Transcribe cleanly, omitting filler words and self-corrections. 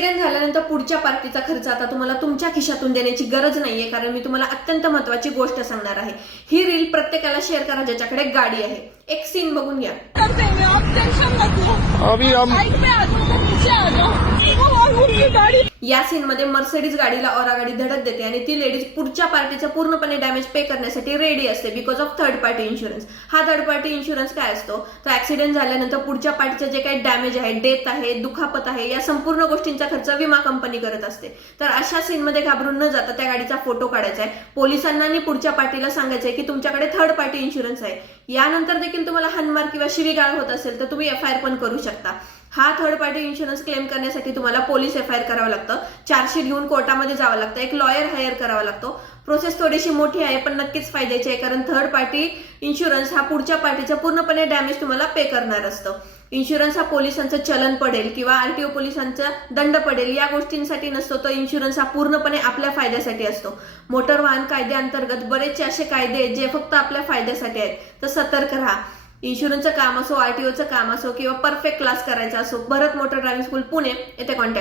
Accident झाल्यानंतर पुढच्या पार्टीचा खर्च आता तुम्हाला तुमच्या खिशातून देण्याची गरज नाहीये, कारण मी तुम्हाला अत्यंत महत्वाची गोष्ट सांगणार आहे। ही रील प्रत्येकाला शेअर करा ज्याच्याकडे गाडी आहे। एक सीन बघून घ्या। या सीन मध्ये मर्सिडीज गाडीला ओरागाडी धडक देते आणि ती लेडीज पुढच्या पार्टीचा पूर्णपणे डॅमेज पे करण्यासाठी रेडी असते because of third party insurance. हा थर्ड पार्टी इन्शुरन्स काय असतो, तर ऍक्सिडेंट झाल्यानंतर पुढच्या पार्टीचं जे काही डॅमेज आहे, डेथ आहे, दुखापत आहे, या संपूर्ण गोष्टींचा खर्च विमा कंपनी करत असते। तर अशा सीन मध्ये घाबरून न जाता त्या गाडीचा फोटो काढायचा आहे, पोलिसांना आणि पुढच्या पार्टीला सांगायचंय की तुमच्याकडे थर्ड पार्टी इन्शुरन्स आहे। यानंतर देखील तुम्हाला हानमार किंवा शिवीगाळ होत असेल तर तुम्ही FIR पण करू शकता। हा थर्ड पार्टी इन्शुरन्स क्लेम करण्यासाठी तुम्हाला पोलीस FIR करावं लागतं, चार्जशीट घेऊन कोर्टामध्ये जावं लागतं, एक लॉयर हायर करावा लागतो। प्रोसेस थोडीशी मोठी आहे पण नक्कीच फायद्याची आहे, कारण थर्ड पार्टी इन्शुरन्स हा पुढच्या पार्टीचा पूर्णपणे डॅमेज तुम्हाला पे करणार असतं। इन्शुरन्स हा पोलिसांचं चलन पडेल किंवा RTO पोलिसांचा दंड पडेल या गोष्टींसाठी नसतो, तो इन्शुरन्स हा पूर्णपणे आपल्या फायद्यासाठी असतो। मोटर वाहन कायद्याअंतर्गत बरेचसे असे कायदे आहेत जे फक्त आपल्या फायद्यासाठी आहेत, तर सतर्क राहा। इन्शुरन्सचं काम असो, RTOचं काम असो किंवा परफेक्ट क्लास करायचा असो, भरत मोटर ड्रायव्हिंग स्कूल पुणे येथे कॉन्टॅक्ट